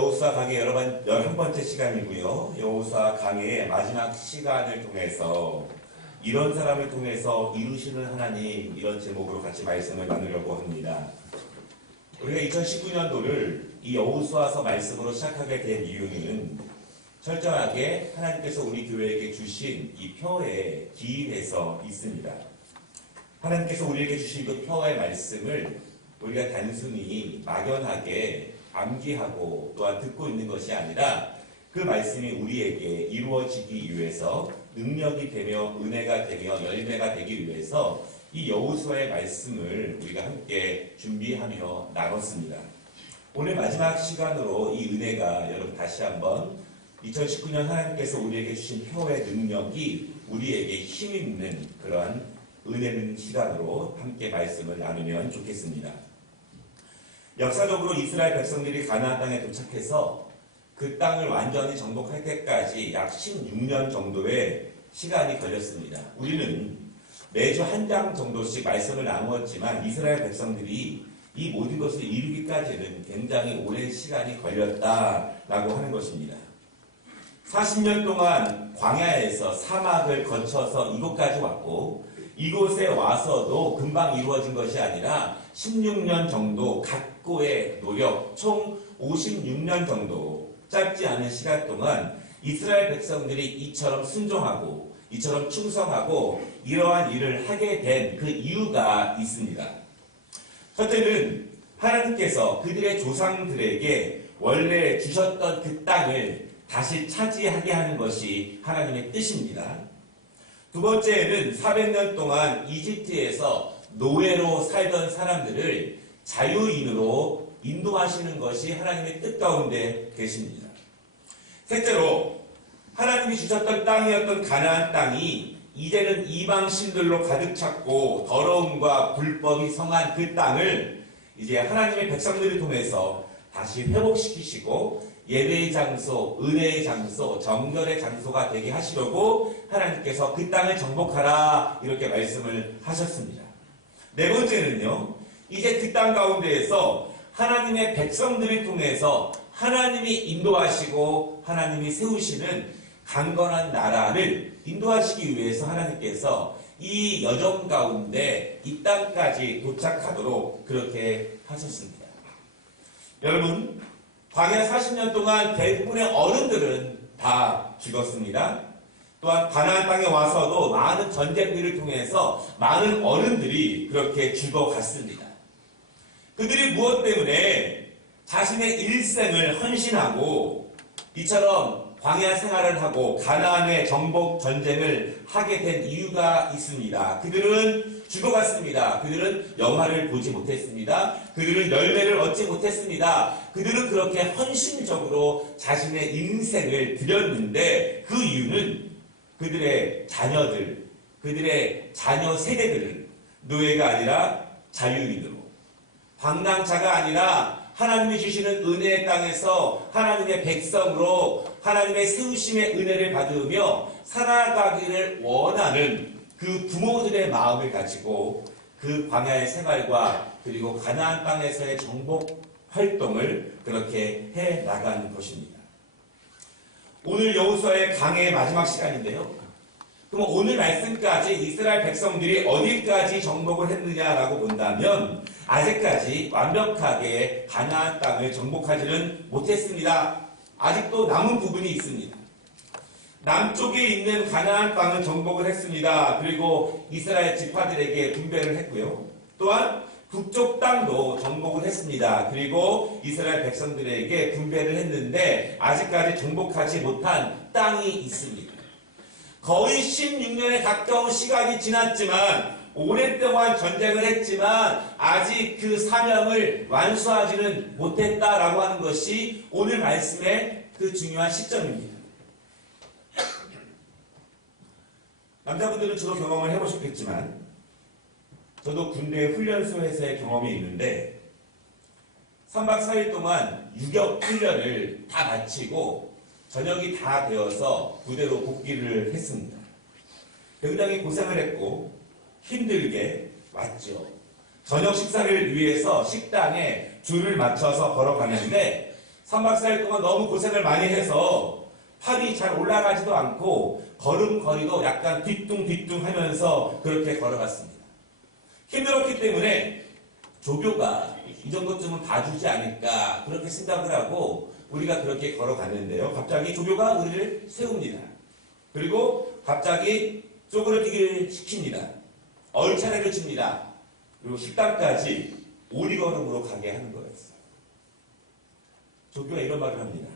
여호수아 강의 11번째 시간이고요. 여호수아 강의의 마지막 시간을 통해서 이런 사람을 통해서 이루시는 하나님, 이런 제목으로 같이 말씀을 나누려고 합니다. 우리가 2019년도를 이 여호수아서 말씀으로 시작하게 된 이유는 철저하게 하나님께서 우리 교회에게 주신 이 표에 기인해서 있습니다. 하나님께서 우리에게 주신 그 표의 말씀을 우리가 단순히 막연하게 암기하고 또한 듣고 있는 것이 아니라 그 말씀이 우리에게 이루어지기 위해서 능력이 되며 은혜가 되며 열매가 되기 위해서 이 여호수아의 말씀을 우리가 함께 준비하며 나눴습니다. 오늘 마지막 시간으로 이 은혜가 여러분 다시 한번 2019년 하나님께서 우리에게 주신 표의 능력이 우리에게 힘있는 그러한 은혜는 시간으로 함께 말씀을 나누면 좋겠습니다. 역사적으로 이스라엘 백성들이 가나안 땅에 도착해서 그 땅을 완전히 정복할 때까지 약 16년 정도의 시간이 걸렸습니다. 우리는 매주 한 장 정도씩 말씀을 나누었지만 이스라엘 백성들이 이 모든 것을 이루기까지는 굉장히 오랜 시간이 걸렸다라고 하는 것입니다. 40년 동안 광야에서 사막을 거쳐서 이곳까지 왔고 이곳에 와서도 금방 이루어진 것이 아니라 16년 정도 각고의 노력, 총 56년 정도 짧지 않은 시간 동안 이스라엘 백성들이 이처럼 순종하고 이처럼 충성하고 이러한 일을 하게 된 그 이유가 있습니다. 첫째는 하나님께서 그들의 조상들에게 원래 주셨던 그 땅을 다시 차지하게 하는 것이 하나님의 뜻입니다. 두 번째는 400년 동안 이집트에서 노예로 살던 사람들을 자유인으로 인도하시는 것이 하나님의 뜻 가운데 계십니다. 셋째로 하나님이 주셨던 땅이었던 가나안 땅이 이제는 이방 신들로 가득 찼고 더러움과 불법이 성한 그 땅을 이제 하나님의 백성들을 통해서 다시 회복시키시고 예배의 장소, 은혜의 장소, 정결의 장소가 되게 하시려고 하나님께서 그 땅을 정복하라 이렇게 말씀을 하셨습니다. 네 번째는요, 이제 그 땅 가운데에서 하나님의 백성들을 통해서 하나님이 인도하시고 하나님이 세우시는 강건한 나라를 인도하시기 위해서 하나님께서 이 여정 가운데 이 땅까지 도착하도록 그렇게 하셨습니다. 여러분, 광야 40년 동안 대부분의 어른들은 다 죽었습니다. 또한 가나안 땅에 와서도 많은 전쟁들을 통해서 많은 어른들이 그렇게 죽어갔습니다. 그들이 무엇 때문에 자신의 일생을 헌신하고 이처럼 광야 생활을 하고 가나안의 정복 전쟁을 하게 된 이유가 있습니다. 그들은 죽어갔습니다. 그들은 영화를 보지 못했습니다. 그들은 열매를 얻지 못했습니다. 그들은 그렇게 헌신적으로 자신의 인생을 드렸는데 그 이유는 그들의 자녀들, 그들의 자녀 세대들은 노예가 아니라 자유인으로, 방랑자가 아니라 하나님이 주시는 은혜의 땅에서 하나님의 백성으로 하나님의 세우심의 은혜를 받으며 살아가기를 원하는 그 부모들의 마음을 가지고 그 광야의 생활과 그리고 가나안 땅에서의 정복 활동을 그렇게 해 나간 것입니다. 오늘 여호수아의 강해의 마지막 시간인데요. 그럼 오늘 말씀까지 이스라엘 백성들이 어디까지 정복을 했느냐라고 본다면 아직까지 완벽하게 가나안 땅을 정복하지는 못했습니다. 아직도 남은 부분이 있습니다. 남쪽에 있는 가나안 땅은 정복을 했습니다. 그리고 이스라엘 지파들에게 분배를 했고요. 또한 북쪽 땅도 정복을 했습니다. 그리고 이스라엘 백성들에게 분배를 했는데 아직까지 정복하지 못한 땅이 있습니다. 거의 16년에 가까운 시간이 지났지만 오랫동안 전쟁을 했지만 아직 그 사명을 완수하지는 못했다라고 하는 것이 오늘 말씀의 그 중요한 시점입니다. 남자분들은 주로 경험을 해보셨겠지만 저도 군대 훈련소에서의 경험이 있는데 3박 4일 동안 유격 훈련을 다 마치고 저녁이 다 되어서 부대로 복귀를 했습니다. 굉장히 고생을 했고 힘들게 왔죠. 저녁 식사를 위해서 식당에 줄을 맞춰서 걸어가는데 3박 4일 동안 너무 고생을 많이 해서 팔이 잘 올라가지도 않고 걸음걸이도 약간 뒤뚱뒤뚱 하면서 그렇게 걸어갔습니다. 힘들었기 때문에 조교가 이 정도쯤은 봐주지 않을까 그렇게 생각을 하고 우리가 그렇게 걸어갔는데요. 갑자기 조교가 우리를 세웁니다. 그리고 갑자기 쪼그러뜨기를 시킵니다. 얼차례를 줍니다. 그리고 식당까지 오리걸음으로 가게 하는 거였어요. 조교가 이런 말을 합니다.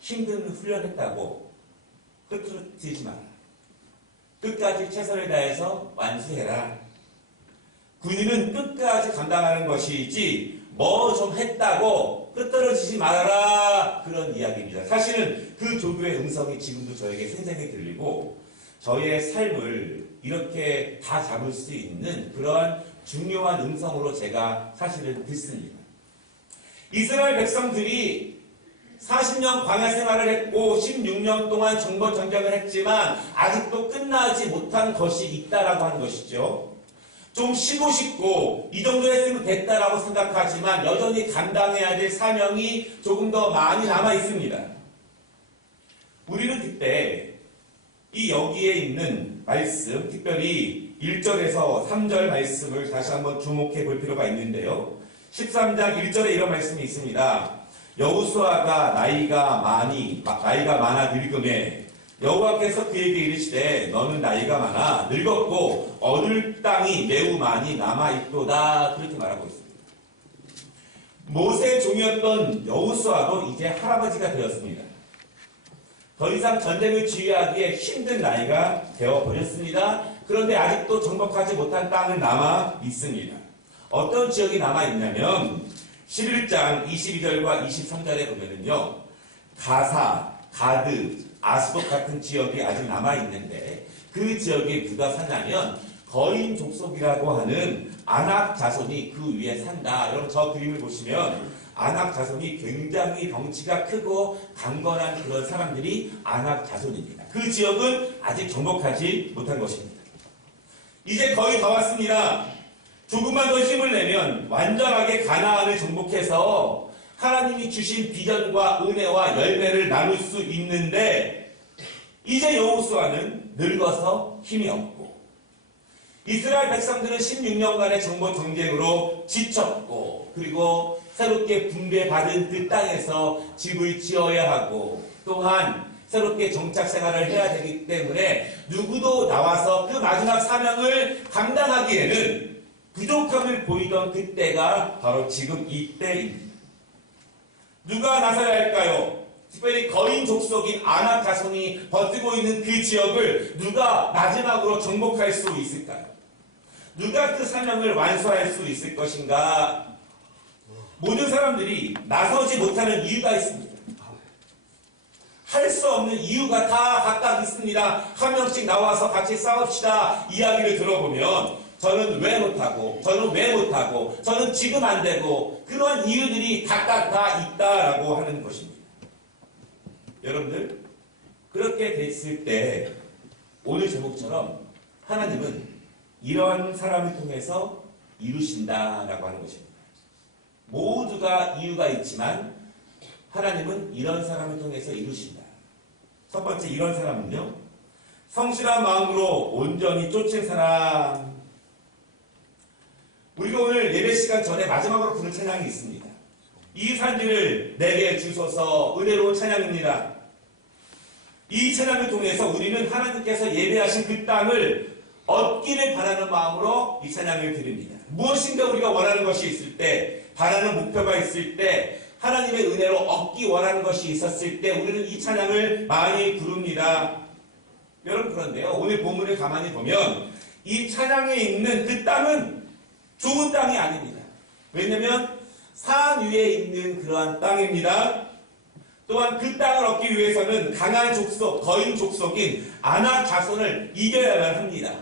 힘든 훈련했다고 흐트러지지 마라. 끝까지 최선을 다해서 완수해라. 군인은 끝까지 감당하는 것이지 뭐 좀 했다고 흐트러지지 말아라. 그런 이야기입니다. 사실은 그 조교의 음성이 지금도 저에게 생생히 들리고 저의 삶을 이렇게 다 잡을 수 있는 그러한 중요한 음성으로 제가 사실은 듣습니다. 이스라엘 백성들이 40년 광야 생활을 했고 16년 동안 정복 전쟁을 했지만 아직도 끝나지 못한 것이 있다라고 하는 것이죠. 좀 쉬고 싶고 이 정도 했으면 됐다라고 생각하지만 여전히 감당해야 될 사명이 조금 더 많이 남아 있습니다. 우리는 그때 이 여기에 있는 말씀, 특별히 1절에서 3절 말씀을 다시 한번 주목해 볼 필요가 있는데요. 13장 1절에 이런 말씀이 있습니다. 여호수아가 나이가 많아 늙음에 여호와께서 그에게 이르시되 너는 나이가 많아 늙었고 얻을 땅이 매우 많이 남아있도다. 그렇게 말하고 있습니다. 모세의 종이었던 여호수아도 이제 할아버지가 되었습니다. 더 이상 전쟁을 지휘하기에 힘든 나이가 되어버렸습니다. 그런데 아직도 정복하지 못한 땅은 남아 있습니다. 어떤 지역이 남아 있냐면 11장 22절과 23절에 보면은요. 가사, 가드, 아스돗 같은 지역이 아직 남아 있는데 그 지역에 누가 사냐면 거인 족속이라고 하는 아낙 자손이 그 위에 산다. 여러분 저 그림을 보시면 아낙 자손이 굉장히 덩치가 크고 강건한 그런 사람들이 아낙 자손입니다. 그 지역은 아직 정복하지 못한 것입니다. 이제 거의 다 왔습니다. 조금만 더 힘을 내면 완전하게 가나안을 정복해서 하나님이 주신 비전과 은혜와 열매를 나눌 수 있는데 이제 여호수아는 늙어서 힘이 없고 이스라엘 백성들은 16년간의 정복 전쟁으로 지쳤고 그리고 새롭게 분배받은 그 땅에서 집을 지어야 하고 또한 새롭게 정착 생활을 해야 되기 때문에 누구도 나와서 그 마지막 사명을 감당하기에는 부족함을 보이던 그때가 바로 지금 이때입니다. 누가 나서야 할까요? 특별히 거인 족속인 아낙 자손이 버티고 있는 그 지역을 누가 마지막으로 정복할 수 있을까요? 누가 그 사명을 완수할 수 있을 것인가? 모든 사람들이 나서지 못하는 이유가 있습니다. 할 수 없는 이유가 다 각각 있습니다. 한 명씩 나와서 같이 싸웁시다 이야기를 들어보면 저는 왜 못하고 저는 왜 못하고 저는 지금 안 되고 그런 이유들이 각각 다 있다라고 하는 것입니다. 여러분들 그렇게 됐을 때 오늘 제목처럼 하나님은 이러한 사람을 통해서 이루신다라고 하는 것입니다. 모두가 이유가 있지만 하나님은 이런 사람을 통해서 이루신다. 첫 번째 이런 사람은요. 성실한 마음으로 온전히 쫓은 사람. 우리가 오늘 예배 시간 전에 마지막으로 부른 찬양이 있습니다. 이 산지를 내게 주소서 은혜로운 찬양입니다. 이 찬양을 통해서 우리는 하나님께서 예배하신 그 땅을 얻기를 바라는 마음으로 이 찬양을 드립니다. 무엇인가 우리가 원하는 것이 있을 때, 바라는 목표가 있을 때, 하나님의 은혜로 얻기 원하는 것이 있었을 때 우리는 이 찬양을 많이 부릅니다. 여러분 그런데요. 오늘 본문을 가만히 보면 이 찬양에 있는 그 땅은 좋은 땅이 아닙니다. 왜냐하면 산 위에 있는 그러한 땅입니다. 또한 그 땅을 얻기 위해서는 강한 족속, 거인 족속인 아낙 자손을 이겨야만 합니다.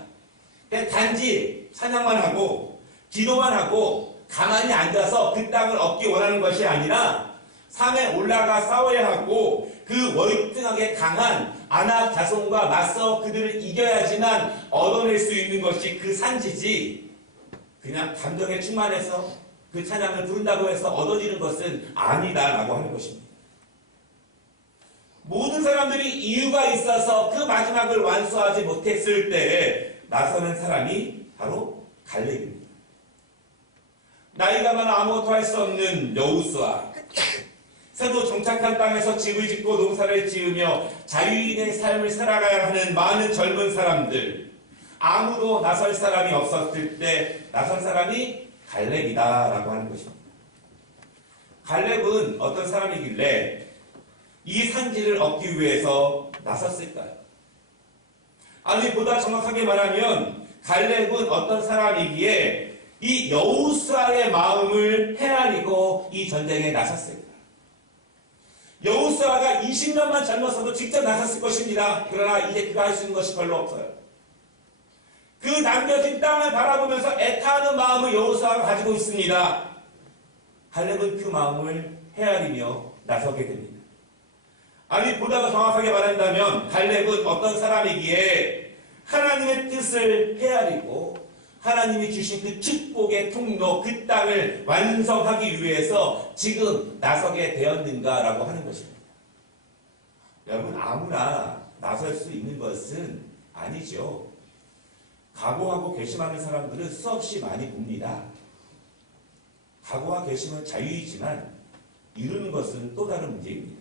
단지 찬양만 하고 기도만 하고 가만히 앉아서 그 땅을 얻기 원하는 것이 아니라 산에 올라가 싸워야 하고 그 월등하게 강한 아낙 자손과 맞서 그들을 이겨야지만 얻어낼 수 있는 것이 그 산지지 그냥 감정에 충만해서 그 찬양을 부른다고 해서 얻어지는 것은 아니다라고 하는 것입니다. 모든 사람들이 이유가 있어서 그 마지막을 완수하지 못했을 때 나서는 사람이 바로 갈렙입니다. 나이가 많아 아무것도 할 수 없는 여호수아, 새로 정착한 땅에서 집을 짓고 농사를 지으며 자유인의 삶을 살아가야 하는 많은 젊은 사람들, 아무도 나설 사람이 없었을 때 나선 사람이 갈렙이다라고 하는 것입니다. 갈렙은 어떤 사람이길래 이 산지를 얻기 위해서 나섰을까요? 아니, 보다 정확하게 말하면 갈렙은 어떤 사람이기에 이 여호수아의 마음을 헤아리고 이 전쟁에 나섰을까요? 여호수아가 20년만 젊었어도 직접 나섰을 것입니다. 그러나 이제 그가 할 수 있는 것이 별로 없어요. 그 남겨진 땅을 바라보면서 애타하는 마음을 여호수아가 가지고 있습니다. 갈렙은 그 마음을 헤아리며 나서게 됩니다. 아니, 보다 더 정확하게 말한다면 갈렙은 어떤 사람이기에 하나님의 뜻을 헤아리고 하나님이 주신 그 축복의 통로, 그 땅을 완성하기 위해서 지금 나서게 되었는가라고 하는 것입니다. 여러분, 아무나 나설 수 있는 것은 아니죠. 각오하고 결심하는 사람들은 수없이 많이 봅니다. 각오와 결심은 자유이지만 이루는 것은 또 다른 문제입니다.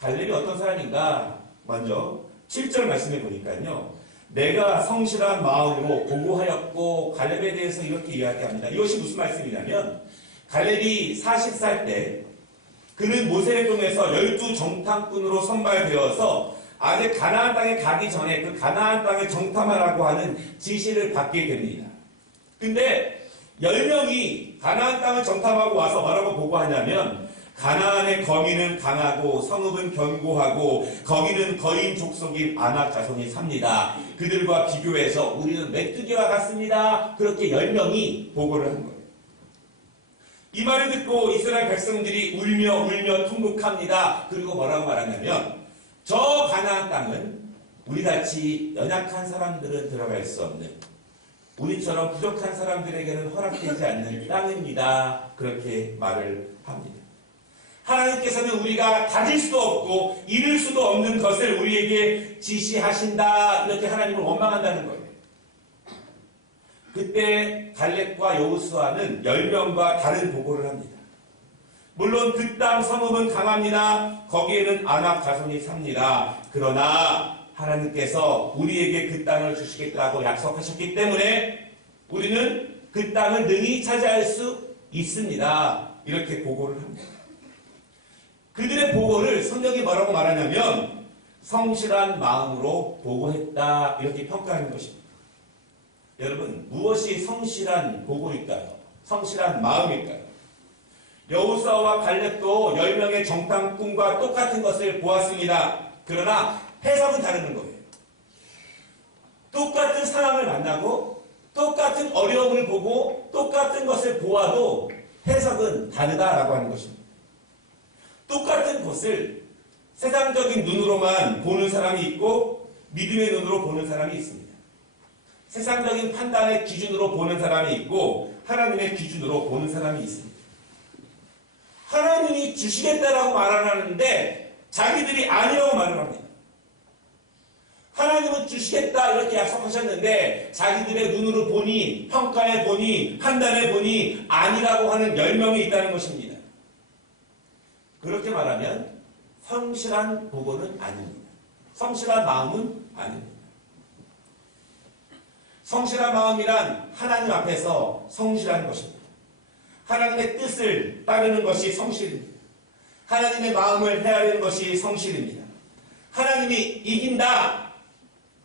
갈렙이 어떤 사람인가? 먼저 7절 말씀해 보니까요. 내가 성실한 마음으로 보고하였고, 갈렙에 대해서 이렇게 이야기합니다. 이것이 무슨 말씀이냐면 갈렙이 40살 때 그는 모세를 통해서 12정탐꾼으로 선발되어서 아직 가나안 땅에 가기 전에 그 가나안 땅을 정탐하라고 하는 지시를 받게 됩니다. 근데 10명이 가나안 땅을 정탐하고 와서 뭐라고 보고하냐면 가나안의 거민은 강하고 성읍은 견고하고 거기는 거인 족속인 아낙 자손이 삽니다. 그들과 비교해서 우리는 메뚜기와 같습니다. 그렇게 10명이 보고를 한 거예요. 이 말을 듣고 이스라엘 백성들이 울며 통곡합니다. 그리고 뭐라고 말하냐면 저 가나안 땅은 우리같이 연약한 사람들은 들어갈 수 없는, 우리처럼 부족한 사람들에게는 허락되지 않는 땅입니다. 그렇게 말을 합니다. 하나님께서는 우리가 가질 수도 없고 이룰 수도 없는 것을 우리에게 지시하신다. 이렇게 하나님을 원망한다는 거예요. 그때 갈렙과 여호수아는 10명과 다른 보고를 합니다. 물론 그 땅 성읍은 강합니다. 거기에는 아낙 자손이 삽니다. 그러나 하나님께서 우리에게 그 땅을 주시겠다고 약속하셨기 때문에 우리는 그 땅을 능히 차지할 수 있습니다. 이렇게 보고를 합니다. 그들의 보고를 성경이 뭐라고 말하냐면 성실한 마음으로 보고했다. 이렇게 평가하는 것입니다. 여러분, 무엇이 성실한 보고일까요? 성실한 마음일까요? 여호수아와 갈렙도 10명의 정탐꾼과 똑같은 것을 보았습니다. 그러나 해석은 다른 거예요. 똑같은 상황을 만나고 똑같은 어려움을 보고 똑같은 것을 보아도 해석은 다르다라고 하는 것입니다. 똑같은 것을 세상적인 눈으로만 보는 사람이 있고 믿음의 눈으로 보는 사람이 있습니다. 세상적인 판단의 기준으로 보는 사람이 있고 하나님의 기준으로 보는 사람이 있습니다. 하나님이 주시겠다라고 말을 하는데 자기들이 아니라고 말을 합니다. 하나님은 주시겠다 이렇게 약속하셨는데 자기들의 눈으로 보니, 평가해 보니, 판단해 보니 아니라고 하는 10명이 있다는 것입니다. 그렇게 말하면 성실한 보고는 아닙니다. 성실한 마음은 아닙니다. 성실한 마음이란 하나님 앞에서 성실한 것입니다. 하나님의 뜻을 따르는 것이 성실입니다. 하나님의 마음을 헤아리는 것이 성실입니다. 하나님이 이긴다,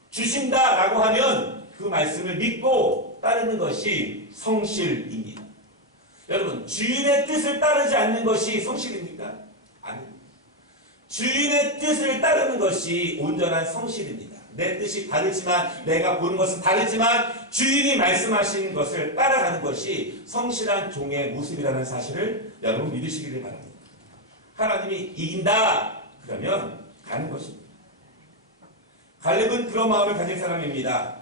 주신다라고 하면 그 말씀을 믿고 따르는 것이 성실입니다. 여러분, 주인의 뜻을 따르지 않는 것이 성실입니까? 아닙니다. 주인의 뜻을 따르는 것이 온전한 성실입니다. 내 뜻이 다르지만, 내가 보는 것은 다르지만 주인이 말씀하시는 것을 따라가는 것이 성실한 종의 모습이라는 사실을 여러분 믿으시기를 바랍니다. 하나님이 이긴다 그러면 가는 것입니다. 갈렙은 그런 마음을 가진 사람입니다.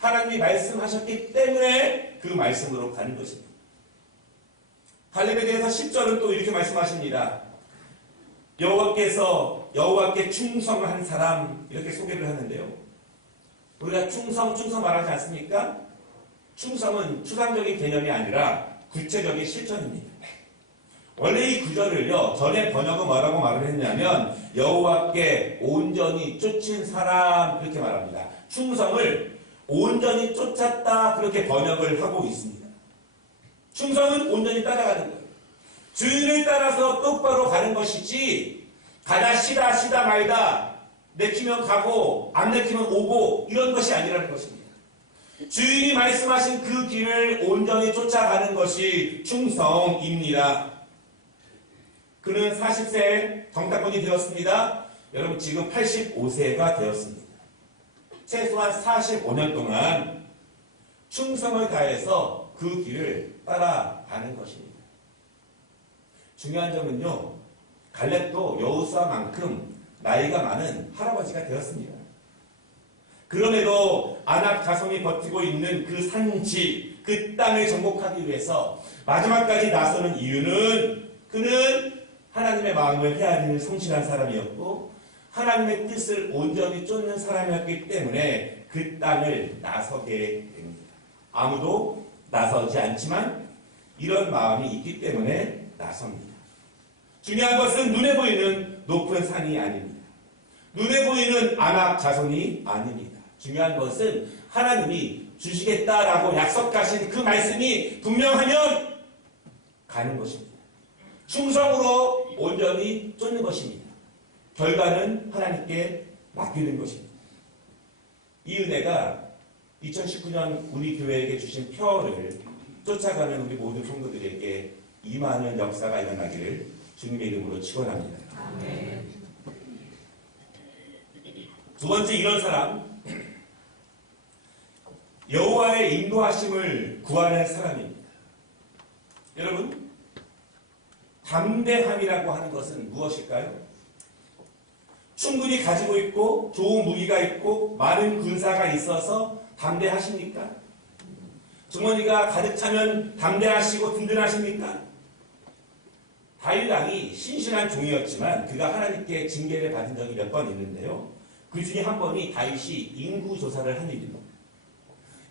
하나님이 말씀하셨기 때문에 그 말씀으로 가는 것입니다. 갈렙에 대해서 10절은 또 이렇게 말씀하십니다. 여호와께 충성한 사람 이렇게 소개를 하는데요. 우리가 충성 말하지 않습니까? 충성은 추상적인 개념이 아니라 구체적인 실천입니다. 원래 이 구절을요, 전에 번역은 뭐라고 말을 했냐면 여호와께 온전히 쫓은 사람 그렇게 말합니다. 충성을 온전히 쫓았다 그렇게 번역을 하고 있습니다. 충성은 온전히 따라가는 거예요. 주인을 따라서 똑바로 가는 것이지 가다 쉬다 말다 내키면 가고 안 내키면 오고 이런 것이 아니라는 것입니다. 주인이 말씀하신 그 길을 온전히 쫓아가는 것이 충성입니다. 그는 40세에 정탐꾼이 되었습니다. 여러분 지금 85세가 되었습니다. 최소한 45년 동안 충성을 다해서 그 길을 따라가는 것입니다. 중요한 점은요, 갈렙도 여호수아만큼 나이가 많은 할아버지가 되었습니다. 그럼에도 아낙 자손이 버티고 있는 그 산지, 그 땅을 정복하기 위해서 마지막까지 나서는 이유는 그는 하나님의 마음을 헤아리는 성실한 사람이었고 하나님의 뜻을 온전히 쫓는 사람이었기 때문에 그 땅을 나서게 됩니다. 아무도 나서지 않지만 이런 마음이 있기 때문에 나섭니다. 중요한 것은 눈에 보이는 높은 산이 아닙니다. 눈에 보이는 아낙 자손이 아닙니다. 중요한 것은 하나님이 주시겠다라고 약속하신 그 말씀이 분명하면 가는 것입니다. 충성으로 온전히 쫓는 것입니다. 결과는 하나님께 맡기는 것입니다. 이 은혜가 2019년 우리 교회에게 주신 표를 쫓아가는 우리 모든 성도들에게 임하는 역사가 일어나기를 주님의 이름으로 축원합니다. 아멘. 두 번째 이런 사람, 여호와의 인도하심을 구하는 사람입니다. 여러분, 담대함이라고 하는 것은 무엇일까요? 충분히 가지고 있고 좋은 무기가 있고 많은 군사가 있어서 담대하십니까? 주머니가 가득 차면 담대하시고 든든하십니까? 다윗 왕이 신실한 종이었지만 그가 하나님께 징계를 받은 적이 몇 번 있는데요. 그 중에 한 번이 다윗이 인구조사를 한 일입니다.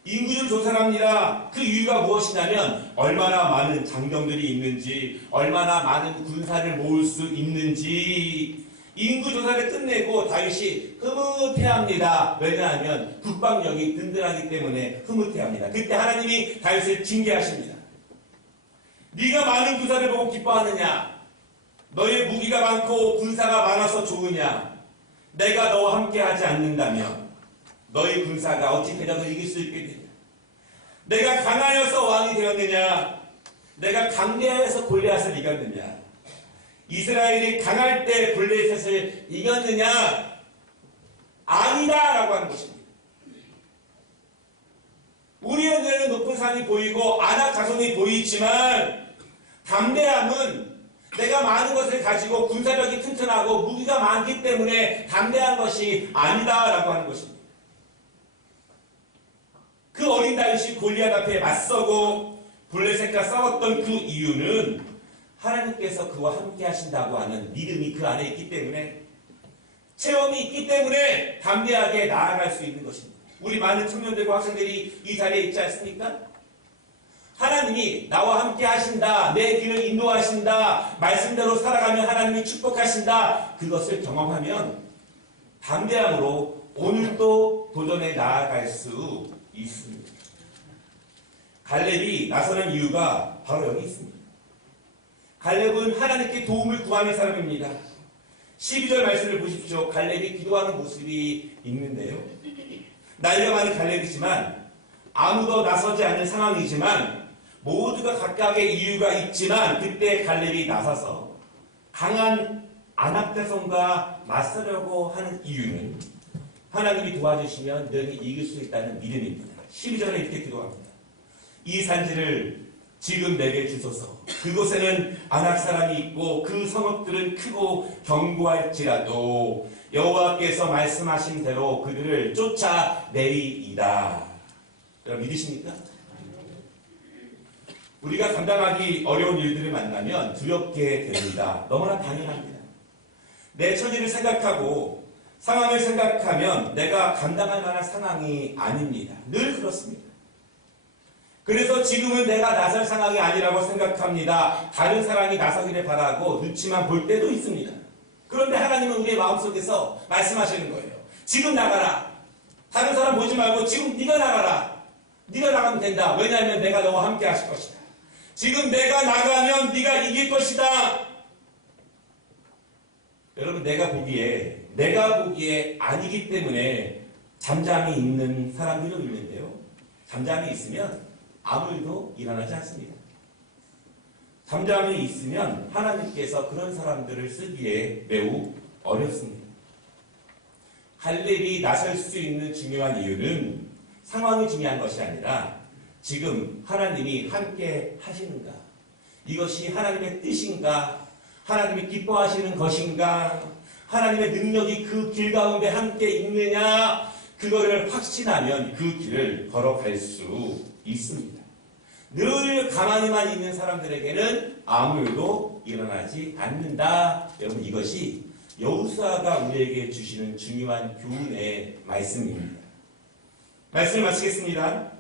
인구를 조사합니다. 그 이유가 무엇이냐면 얼마나 많은 장병들이 있는지, 얼마나 많은 군사를 모을 수 있는지 인구조사를 끝내고 다윗이 흐뭇해합니다. 왜냐하면 국방력이 든든하기 때문에 흐뭇해합니다. 그때 하나님이 다윗을 징계하십니다. 네가 많은 군사를 보고 기뻐하느냐? 너의 무기가 많고 군사가 많아서 좋으냐? 내가 너와 함께하지 않는다면 너의 군사가 어찌 대적을 이길 수 있게 되냐? 내가 강하여서 왕이 되었느냐? 내가 강대하여서 골리앗을 이겼느냐? 이스라엘이 강할 때 골리앗을 이겼느냐? 아니다! 라고 하는 것입니다. 우리의 눈에는 높은 산이 보이고 아낙 자손이 보이지만 담대함은 내가 많은 것을 가지고 군사력이 튼튼하고 무기가 많기 때문에 담대한 것이 아니다라고 하는 것입니다. 그 어린 다윗이 골리앗 앞에 맞서고 블레셋과 싸웠던 그 이유는 하나님께서 그와 함께 하신다고 하는 믿음이 그 안에 있기 때문에, 체험이 있기 때문에 담대하게 나아갈 수 있는 것입니다. 우리 많은 청년들과 학생들이 이 자리에 있지 않습니까? 하나님이 나와 함께 하신다, 내 길을 인도하신다, 말씀대로 살아가면 하나님이 축복하신다, 그것을 경험하면 담대함으로 오늘도 도전해 나아갈 수 있습니다. 갈렙이 나서는 이유가 바로 여기 있습니다. 갈렙은 하나님께 도움을 구하는 사람입니다. 12절 말씀을 보십시오. 갈렙이 기도하는 모습이 있는데요. 나이가 많은 갈렙이지만 아무도 나서지 않는 상황이지만 모두가 각각의 이유가 있지만 그때 갈렙이 나서서 강한 아낙 백성과 맞서려고 하는 이유는 하나님이 도와주시면 너희 이길 수 있다는 믿음입니다. 12절에 이렇게 기도합니다. 이 산지를 지금 내게 주소서. 그곳에는 아낙 사람이 있고 그 성읍들은 크고 견고할지라도 여호와께서 말씀하신 대로 그들을 쫓아내리이다. 여러분 믿으십니까? 우리가 감당하기 어려운 일들을 만나면 두렵게 됩니다. 너무나 당연합니다. 내 처지를 생각하고 상황을 생각하면 내가 감당할 만한 상황이 아닙니다. 늘 그렇습니다. 그래서 지금은 내가 나설 상황이 아니라고 생각합니다. 다른 사람이 나서기를 바라고 눈치만 볼 때도 있습니다. 그런데 하나님은 우리의 마음속에서 말씀하시는 거예요. 지금 나가라. 다른 사람 보지 말고 지금 네가 나가라. 네가 나가면 된다. 왜냐하면 내가 너와 함께 하실 것이다. 지금 내가 나가면 네가 이길 것이다. 여러분, 내가 보기에 아니기 때문에 잠잠히 있는 사람들은 있는데요. 잠잠히 있으면 아무 일도 일어나지 않습니다. 잠잠히 있으면 하나님께서 그런 사람들을 쓰기에 매우 어렵습니다. 갈렙이 나설 수 있는 중요한 이유는 상황이 중요한 것이 아니라 지금 하나님이 함께 하시는가? 이것이 하나님의 뜻인가? 하나님이 기뻐하시는 것인가? 하나님의 능력이 그 길 가운데 함께 있느냐? 그거를 확신하면 그 길을 걸어갈 수 있습니다. 늘 가만히만 있는 사람들에게는 아무 일도 일어나지 않는다. 여러분, 이것이 여호수아가 우리에게 주시는 중요한 교훈의 말씀입니다. 말씀을 마치겠습니다.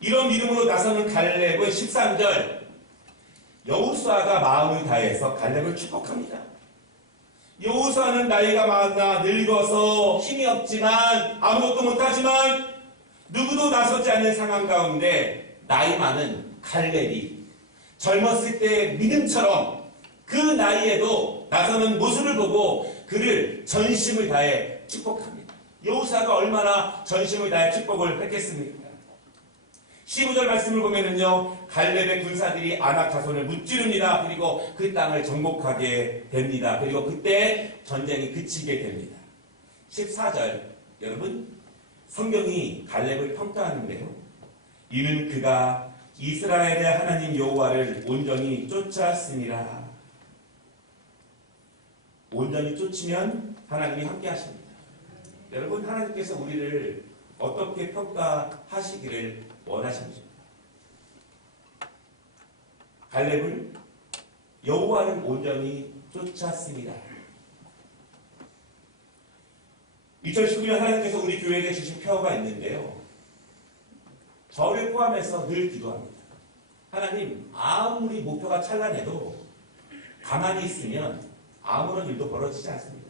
이런 믿음으로 나서는 갈렙은 13절 여호수아가 마음을 다해서 갈렙을 축복합니다. 여호수아는 나이가 많아 늙어서 힘이 없지만 아무것도 못하지만 누구도 나서지 않는 상황 가운데 나이 많은 갈렙이 젊었을 때 믿음처럼 그 나이에도 나서는 모습을 보고 그를 전심을 다해 축복합니다. 여호수아가 얼마나 전심을 다해 축복을 했겠습니까? 15절 말씀을 보면은요, 갈렙의 군사들이 아낙 자손을 무찌릅니다. 그리고 그 땅을 정복하게 됩니다. 그리고 그때 전쟁이 그치게 됩니다. 14절, 여러분, 성경이 갈렙을 평가하는데요. 이는 그가 이스라엘의 하나님 여호와를 온전히 쫓았으니라. 온전히 쫓으면 하나님이 함께 하십니다. 여러분, 하나님께서 우리를 어떻게 평가하시기를 원하십니까? 갈렙을 여호와를 온전히 쫓았습니다. 2019년 하나님께서 우리 교회에게 주신 표어가 있는데요. 저를 포함해서 늘 기도합니다. 하나님, 아무리 목표가 찬란해도 가만히 있으면 아무런 일도 벌어지지 않습니다.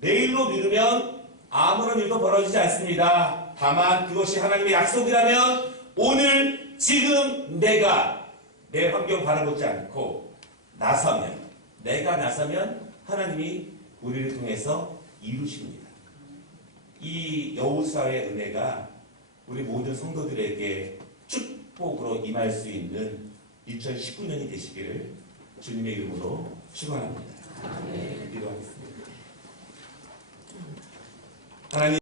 내일로 미루면 아무런 일도 벌어지지 않습니다. 다만 그것이 하나님의 약속이라면 오늘 지금 내가 내 환경 바라보지 않고 내가 나서면 하나님이 우리를 통해서 이루십니다. 이 여호수아의 은혜가 우리 모든 성도들에게 축복으로 임할 수 있는 2019년이 되시기를 주님의 이름으로 축원합니다. 기도하겠습니다. 하나님,